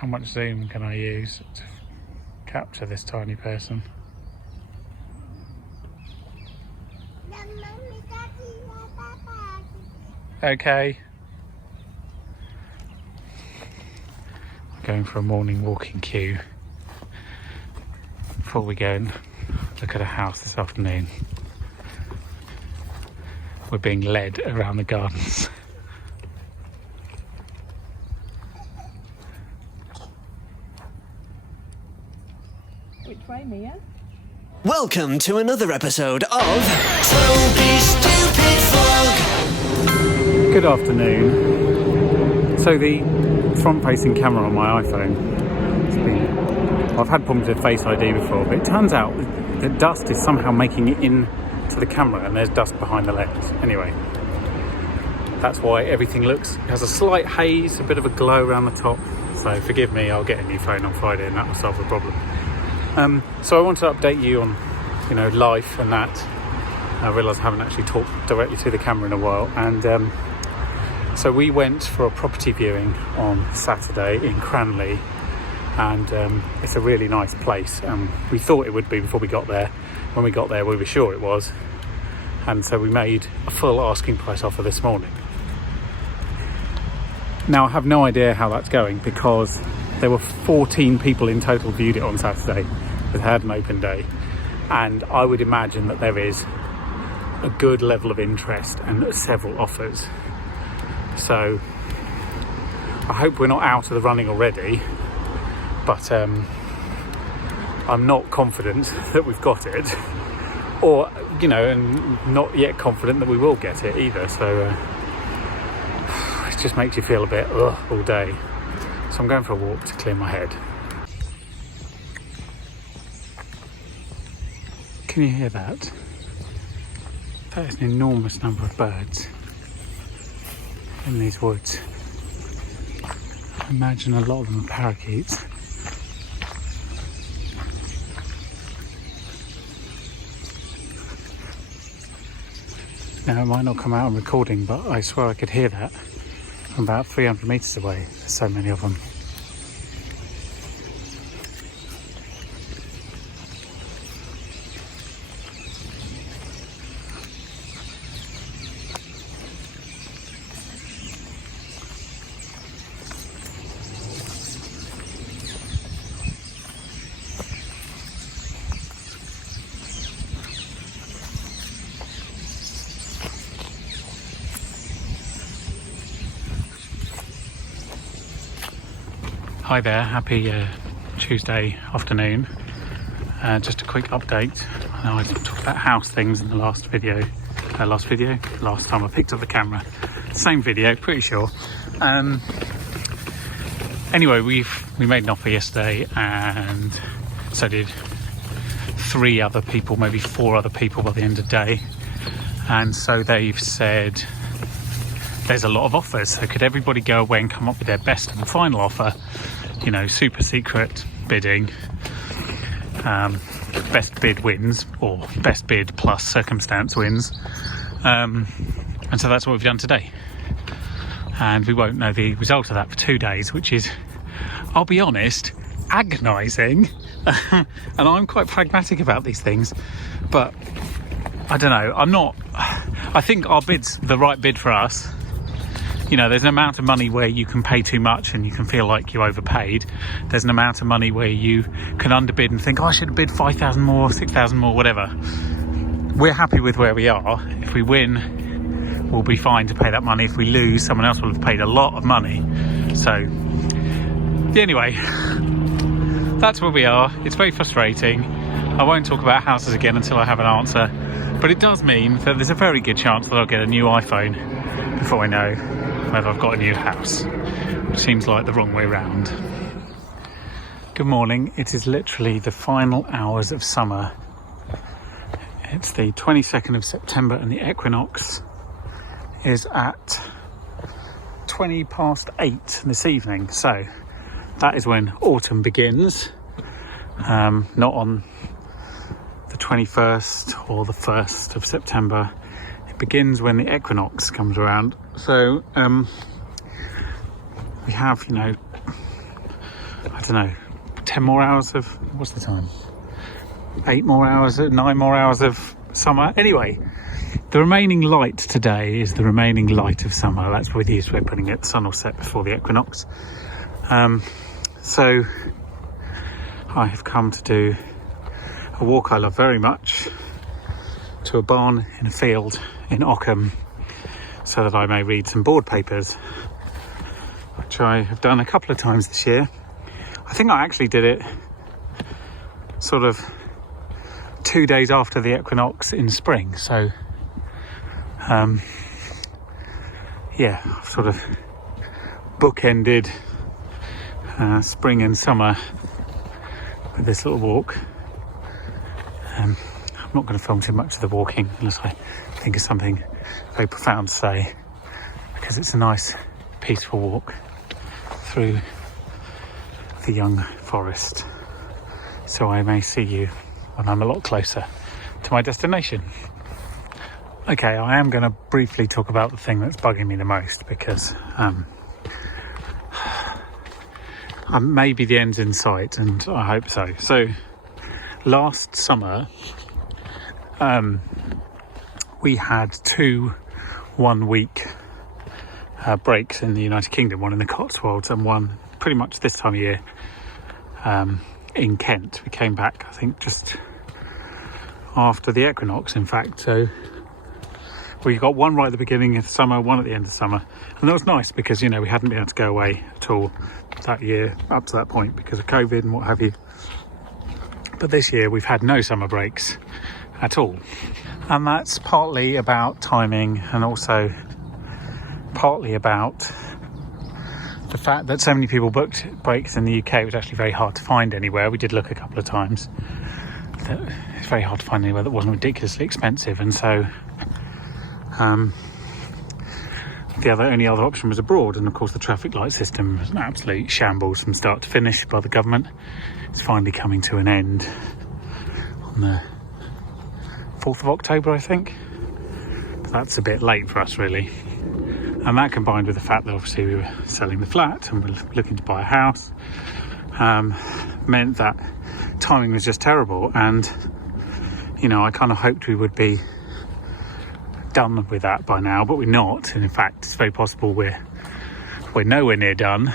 How much zoom can I use to capture this tiny person? Okay. I'm going for a morning walking queue before we go and look at a house this afternoon. We're being led around the gardens. Which way, Mia? Welcome to another episode of Toby's Stupid Vlog. Good afternoon. So the front-facing camera on my iPhone, I've had problems with Face ID before, but it turns out that dust is somehow making it in to the camera and there's dust behind the lens. Anyway, that's why everything has a slight haze, a bit of a glow around the top. So forgive me, I'll get a new phone on Friday and that will solve the problem. So I want to update you on, life and that. I realise I haven't actually talked directly to the camera in a while, and so we went for a property viewing on Saturday in Cranley, and it's a really nice place. We thought it would be before we got there. When we got there, we were sure it was, and so we made a full asking price offer this morning. Now I have no idea how that's going because there were 14 people in total viewed it on Saturday. It had an open day, and I would imagine that there is a good level of interest and several offers. So I hope we're not out of the running already, but I'm not confident that we've got it, or and not yet confident that we will get it either. So it just makes you feel a bit all day. So I'm going for a walk to clear my head. Can you hear that? That is an enormous number of birds in these woods. I imagine a lot of them are parakeets. Now it might not come out on recording, but I swear I could hear that from about 300 metres away. There's so many of them. Hi there, happy Tuesday afternoon. Just a quick update. I know I talked about house things in the last time I picked up the camera. Same video, pretty sure. Anyway, we made an offer yesterday, and so did 3 other people, maybe 4 other people by the end of the day. And so they've said there's a lot of offers, so could everybody go away and come up with their best and final offer? Super secret bidding. Best bid wins, or best bid plus circumstance wins. And so that's what we've done today. And we won't know the result of that for 2 days, which is, I'll be honest, agonising. And I'm quite pragmatic about these things, but I don't know. I think our bid's the right bid for us. There's an amount of money where you can pay too much and you can feel like you overpaid. There's an amount of money where you can underbid and think, I should have bid 5,000 more, 6,000 more, whatever. We're happy with where we are. If we win, we'll be fine to pay that money. If we lose, someone else will have paid a lot of money. So, anyway, that's where we are. It's very frustrating. I won't talk about houses again until I have an answer. But it does mean that there's a very good chance that I'll get a new iPhone before I know whether I've got a new house, which seems like the wrong way round. Good morning. It is literally the final hours of summer. It's the 22nd of September and the equinox is at 20 past 8 this evening. So that is when autumn begins, not on the 21st or the 1st of September. It begins when the equinox comes around. So we have, don't know, 10 more hours of, what's the time? 8 more hours, 9 more hours of summer. Anyway, the remaining light today is the remaining light of summer. That's with you, so we're putting it, the sun will set before the equinox. So I have come to do a walk I love very much, to a barn in a field in Ockham, so that I may read some board papers, which I have done a couple of times this year. I think I actually did it sort of 2 days after the equinox in spring, so yeah, I've sort of bookended spring and summer with this little walk. I'm not going to film too much of the walking unless I think of something very profound to say, because it's a nice peaceful walk through the young forest, so I may see you when I'm a lot closer to my destination. Okay, I am going to briefly talk about the thing that's bugging me the most, because maybe the end's in sight, and I hope so. So last summer we had 2 1-week breaks in the United Kingdom, one in the Cotswolds and one pretty much this time of year in Kent. We came back, I think, just after the equinox, in fact. So we got one right at the beginning of summer, one at the end of summer, and that was nice because, you know, we hadn't been able to go away at all that year up to that point because of COVID and what have you. But this year we've had no summer breaks at all, and that's partly about timing and also partly about the fact that so many people booked breaks in the UK. It was actually very hard to find anywhere. We did look a couple of times. It's very hard to find anywhere that wasn't ridiculously expensive, and so the only other option was abroad. And of course the traffic light system was an absolute shambles from start to finish by the government. It's finally coming to an end on the 4th of October, I think. But that's a bit late for us, really. And that, combined with the fact that obviously we were selling the flat and we were looking to buy a house, meant that timing was just terrible. And, you know, I kind of hoped we would be done with that by now, but we're not. And in fact, it's very possible we're nowhere near done.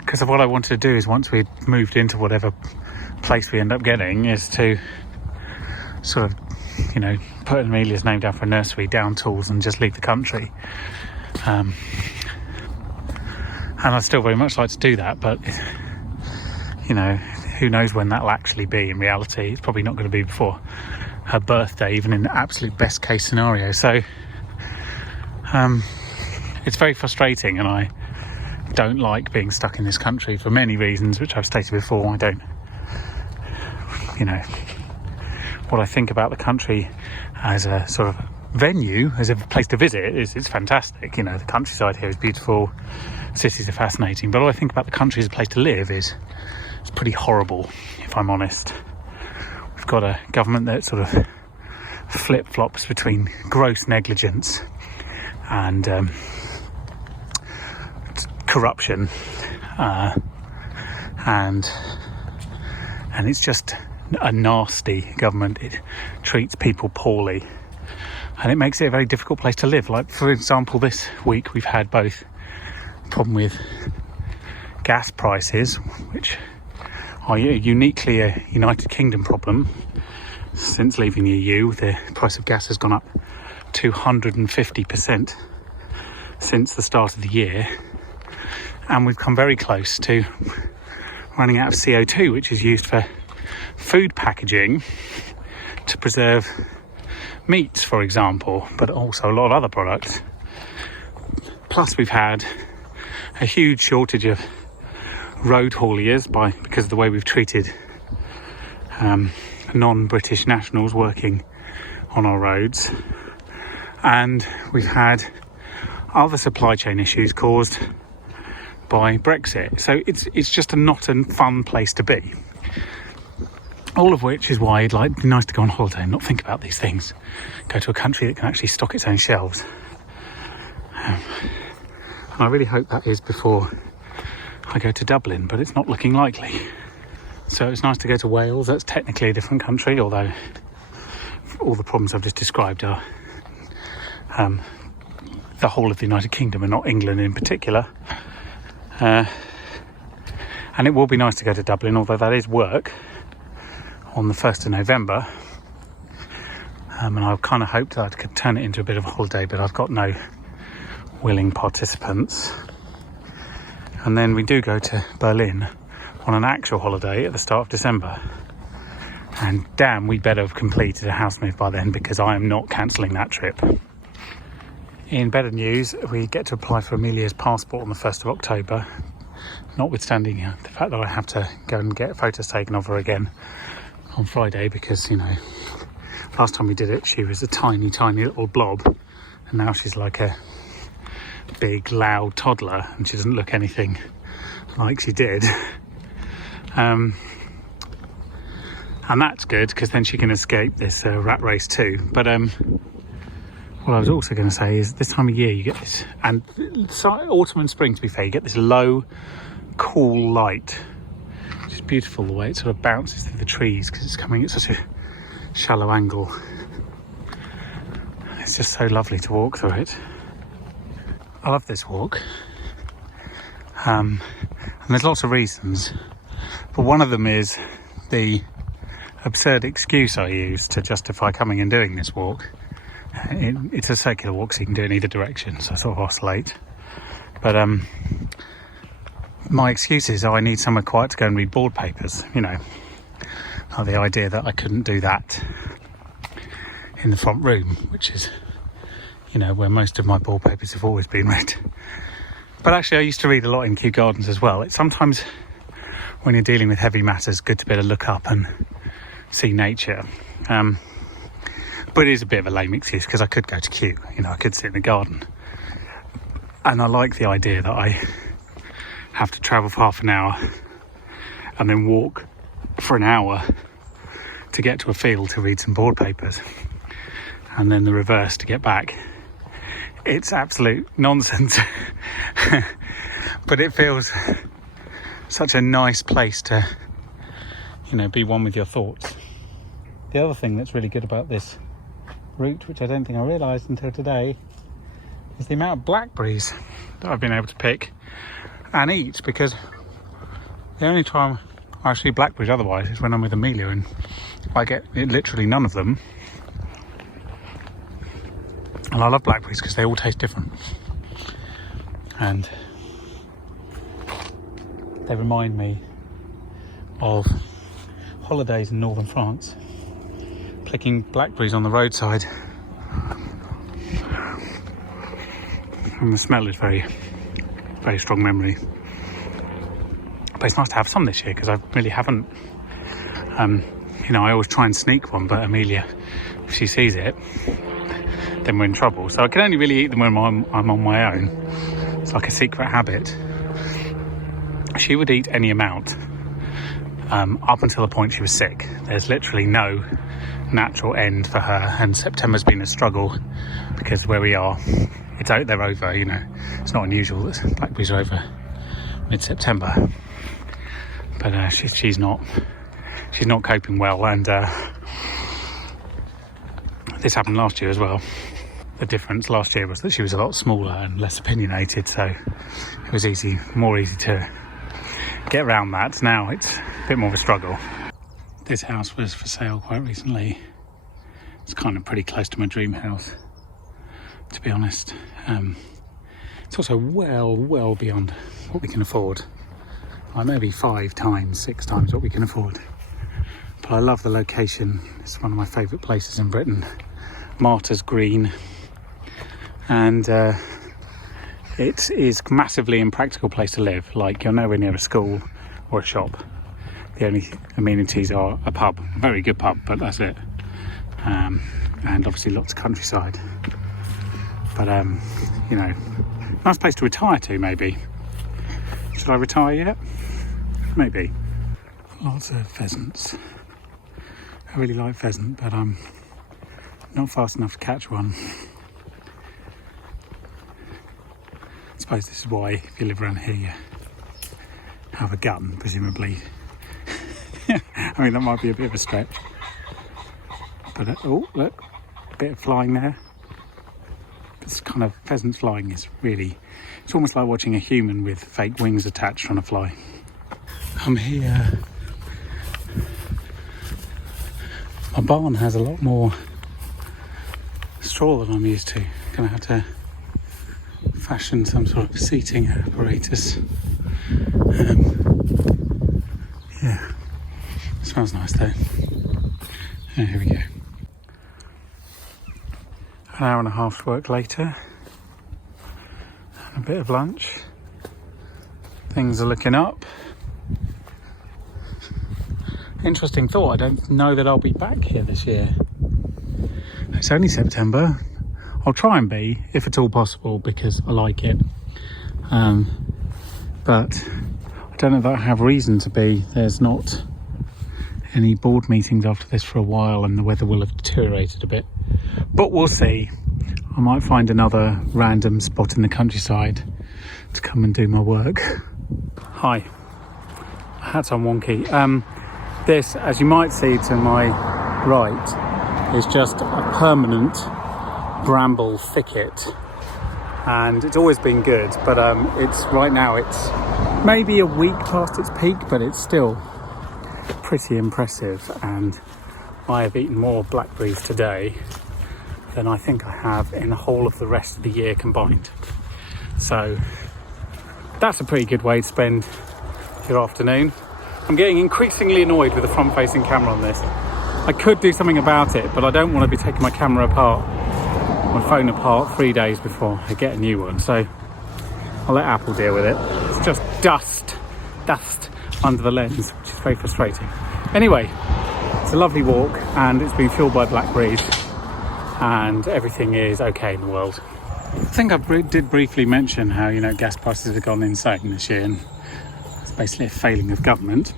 Because of what I wanted to do is, once we'd moved into whatever place we end up getting, is to sort of, you know, put Amelia's name down for a nursery, down tools, and just leave the country. And I'd still very much like to do that, but, you know, who knows when that'll actually be in reality. It's probably not going to be before her birthday, even in the absolute best case scenario. So it's very frustrating, and I don't like being stuck in this country for many reasons, which I've stated before. I don't, you know, what I think about the country as a sort of venue, as a place to visit, is it's fantastic. You know, the countryside here is beautiful, cities are fascinating, but all I think about the country as a place to live is it's pretty horrible, if I'm honest. We've got a government that sort of flip-flops between gross negligence and corruption, and it's just a nasty government. It treats people poorly, and it makes it a very difficult place to live. Like, for example, this week we've had both a problem with gas prices, which are uniquely a United Kingdom problem. Since leaving the EU, the price of gas has gone up 250% since the start of the year, and we've come very close to running out of CO2, which is used for food packaging to preserve meats, for example, but also a lot of other products. Plus, we've had a huge shortage of road hauliers because of the way we've treated non-British nationals working on our roads, and we've had other supply chain issues caused by Brexit. So it's just not a fun place to be. All of which is why it'd be nice to go on holiday and not think about these things. Go to a country that can actually stock its own shelves. And I really hope that is before I go to Dublin, but it's not looking likely. So it's nice to go to Wales. That's technically a different country, although all the problems I've just described are the whole of the United Kingdom and not England in particular. And it will be nice to go to Dublin, although that is work on the 1st of November. And I kind of hoped that I could turn it into a bit of a holiday, but I've got no willing participants. And then we do go to Berlin on an actual holiday at the start of December. And damn, we better have completed a house move by then, because I am not cancelling that trip. In better news, we get to apply for Amelia's passport on the 1st of October, notwithstanding the fact that I have to go and get photos taken of her again on Friday, because, you know, last time we did it, she was a tiny, tiny little blob, and now she's like a big, loud toddler, and she doesn't look anything like she did. And that's good, because then she can escape this rat race too. But what I was also going to say is this time of year you get this, and autumn and spring, to be fair, you get this low, cool light, which is beautiful the way it sort of bounces through the trees, because it's coming at such a shallow angle. It's just so lovely to walk through it. I love this walk, and there's lots of reasons, but one of them is the absurd excuse I use to justify coming and doing this walk. It's a circular walk, so you can do it in either direction, so I sort of oscillate. But my excuse is, I need somewhere quiet to go and read board papers, you know. The idea that I couldn't do that in the front room, which is, you know, where most of my board papers have always been read. But actually I used to read a lot in Kew Gardens as well. It's sometimes, when you're dealing with heavy matters, good to be able to look up and see nature. But it is a bit of a lame excuse, because I could go to Kew, you know, I could sit in the garden. And I like the idea that I have to travel for half an hour and then walk for an hour to get to a field to read some board papers, and then the reverse to get back. It's absolute nonsense. But it feels such a nice place to, you know, be one with your thoughts. The other thing that's really good about this route, which I don't think I realised until today, is the amount of blackberries that I've been able to pick and eat, because the only time I actually eat blackberries otherwise is when I'm with Amelia, and I get literally none of them. And I love blackberries because they all taste different, and they remind me of holidays in northern France, picking blackberries on the roadside, and the smell is very, very strong memory. But it's nice to have some this year, because I really haven't. You know, I always try and sneak one, but Amelia, if she sees it, then we're in trouble. So I can only really eat them when I'm on my own. It's like a secret habit. She would eat any amount up until the point she was sick. There's literally no natural end for her, and September's been a struggle, because where we are, they're over, you know. It's not unusual that blackberries are over mid-September, but she's not coping well, and this happened last year as well. The difference last year was that she was a lot smaller and less opinionated, so it was more easy to get around that. Now it's a bit more of a struggle. This house was for sale quite recently. It's kind of pretty close to my dream house, to be honest. It's also well beyond what we can afford. Like maybe 5 times, 6 times what we can afford. But I love the location. It's one of my favourite places in Britain. Martyr's Green. And it is massively impractical place to live. Like, you're nowhere near a school or a shop. The only amenities are a pub, a very good pub, but that's it. And obviously lots of countryside. But you know, nice place to retire to, maybe. Should I retire yet? Maybe. Lots of pheasants. I really like pheasant, but I'm not fast enough to catch one. I suppose this is why, if you live around here, you have a gun, presumably. I mean, that might be a bit of a stretch. But, oh, look, a bit of flying there. This kind of pheasant flying is really, it's almost like watching a human with fake wings attached trying to fly. I'm here. My barn has a lot more straw than I'm used to. Gonna have to fashion some sort of seating apparatus. Yeah, smells nice though. Here we go. An hour and a half's work later, a bit of lunch. Things are looking up. Interesting thought, I don't know that I'll be back here this year. It's only September. I'll try and be, if at all possible, because I like it. But I don't know that I have reason to be. There's not any board meetings after this for a while, and the weather will have deteriorated a bit. But we'll see. I might find another random spot in the countryside to come and do my work. Hi. Hat's on wonky. This, as you might see to my right, is just a permanent bramble thicket. And it's always been good, but it's right now it's maybe a week past its peak, but it's still pretty impressive. And I have eaten more blackberries today than I think I have in the whole of the rest of the year combined. So that's a pretty good way to spend your afternoon. I'm getting increasingly annoyed with the front-facing camera on this. I could do something about it, but I don't want to be taking my camera apart, my phone apart 3 days before I get a new one. So I'll let Apple deal with it. It's just dust under the lens, which is very frustrating. Anyway, it's a lovely walk and it's been fueled by blackberries and everything is okay in the world. I think I did briefly mention how, you know, gas prices have gone insane this year and it's basically a failing of government.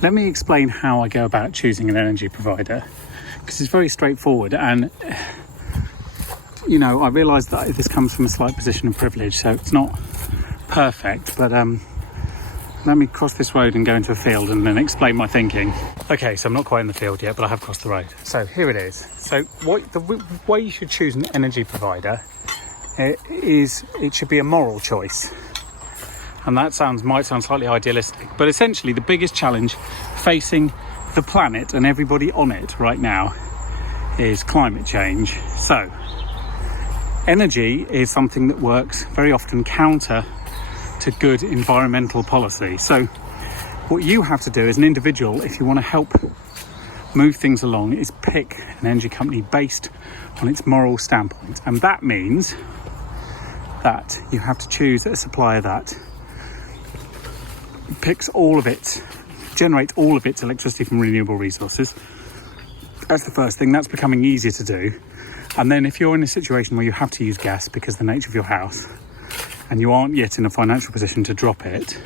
Let me explain how I go about choosing an energy provider, because it's very straightforward. And you know, I realise that this comes from a slight position of privilege, so it's not perfect, but let me cross this road and go into a field and then explain my thinking. Okay, so I'm not quite in the field yet, but I have crossed the road. So here it is. So the way you should choose an energy provider is it should be a moral choice. And that might sound slightly idealistic, but essentially the biggest challenge facing the planet and everybody on it right now is climate change. So energy is something that works very often counter to good environmental policy. So what you have to do as an individual, if you want to help move things along, is pick an energy company based on its moral standpoint. And that means that you have to choose a supplier that picks all of it, generates all of its electricity from renewable resources. That's the first thing. That's becoming easier to do. And then if you're in a situation where you have to use gas because of the nature of your house and you aren't yet in a financial position to drop it,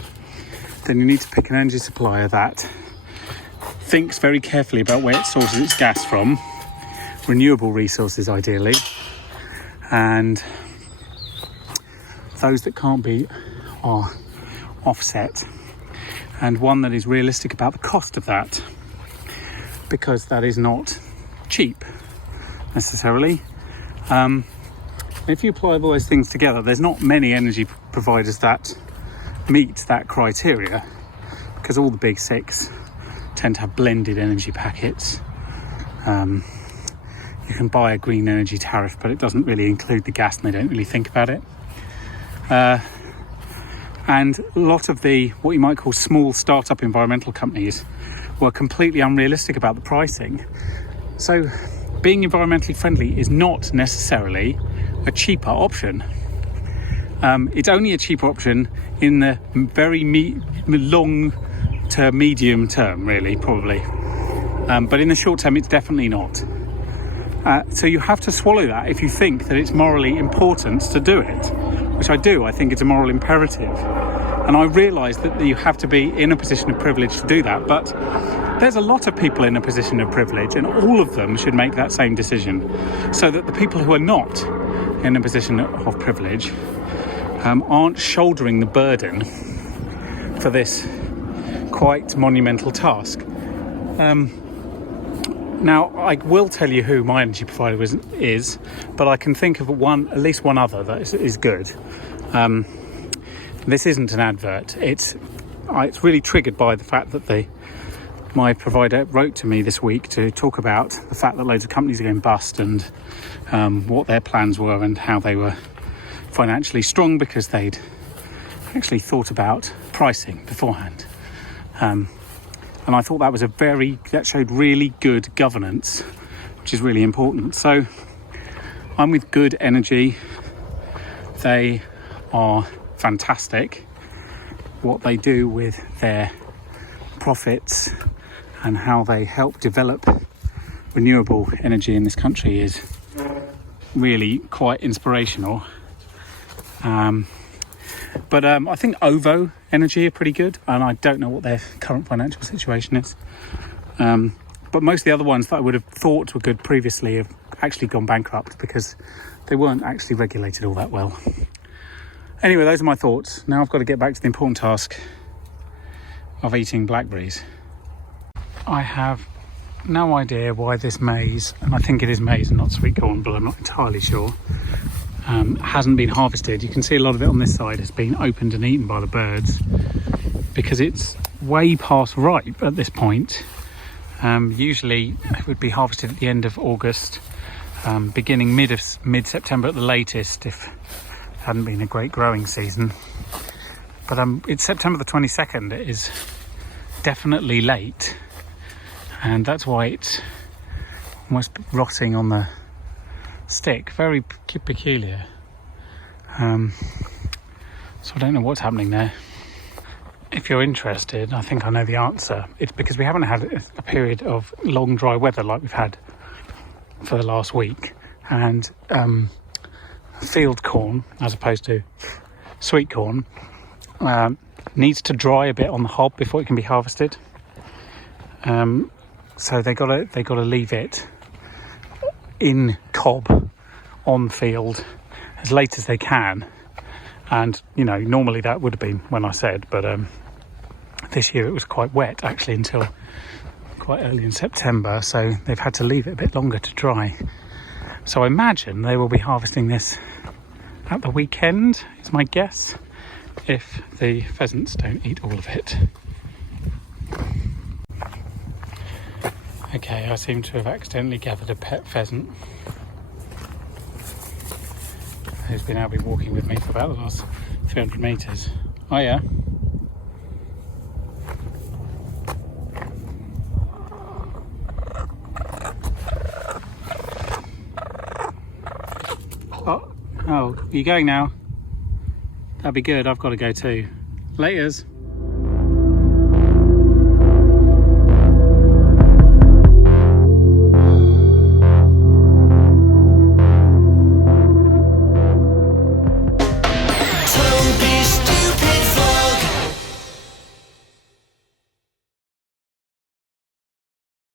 then you need to pick an energy supplier that thinks very carefully about where it sources its gas from, renewable resources ideally, and those that can't be are offset, and one that is realistic about the cost of that, because that is not cheap necessarily. If you apply all those things together, there's not many energy providers that meet that criteria, because all the big six tend to have blended energy packets. You can buy a green energy tariff, but it doesn't really include the gas and they don't really think about it. And a lot of the what you might call small startup environmental companies were completely unrealistic about the pricing. So being environmentally friendly is not necessarily a cheaper option. It's only a cheaper option in the very long to medium term, really, probably. But in the short term, it's definitely not. So you have to swallow that if you think that it's morally important to do it, which I do. I think it's a moral imperative. And I realise that you have to be in a position of privilege to do that. But there's a lot of people in a position of privilege, and all of them should make that same decision, so that the people who are not in a position of privilege aren't shouldering the burden for this quite monumental task. Now, I will tell you who my energy provider is, but I can think of at least one other that is good. This isn't an advert. It's really triggered by the fact that my provider wrote to me this week to talk about the fact that loads of companies are going bust and what their plans were and how they were financially strong because they'd actually thought about pricing beforehand. And I thought that showed really good governance, which is really important. So I'm with Good Energy. They are fantastic. What they do with their profits and how they help develop renewable energy in this country is really quite inspirational. But I think OVO Energy are pretty good, and I don't know what their current financial situation is. But most of the other ones that I would have thought were good previously have actually gone bankrupt because they weren't actually regulated all that well. Anyway, those are my thoughts. Now I've got to get back to the important task of eating blackberries. I have no idea why this maize, and I think it is maize and not sweet corn, but I'm not entirely sure, hasn't been harvested. You can see a lot of it on this side has been opened and eaten by the birds because it's way past ripe at this point. Usually it would be harvested at the end of August, beginning mid-September at the latest if it hadn't been a great growing season. But it's September the 22nd. It is definitely late, and that's why it's almost rotting on the stick. Very peculiar. So I don't know what's happening there. If you're interested, I think I know the answer. It's because we haven't had a period of long dry weather like we've had for the last week, and field corn as opposed to sweet corn needs to dry a bit on the hob before it can be harvested. So they gotta leave it in cob on field as late as they can, and normally that would have been when I said, but this year it was quite wet actually until quite early in September, so they've had to leave it a bit longer to dry. So I imagine they will be harvesting this at the weekend, is my guess, if the pheasants don't eat all of it. Okay, I seem to have accidentally gathered a pet pheasant who's been walking with me for about the last 300 metres. Oh yeah. Oh, are you going now? That'd be good, I've got to go too. Laters.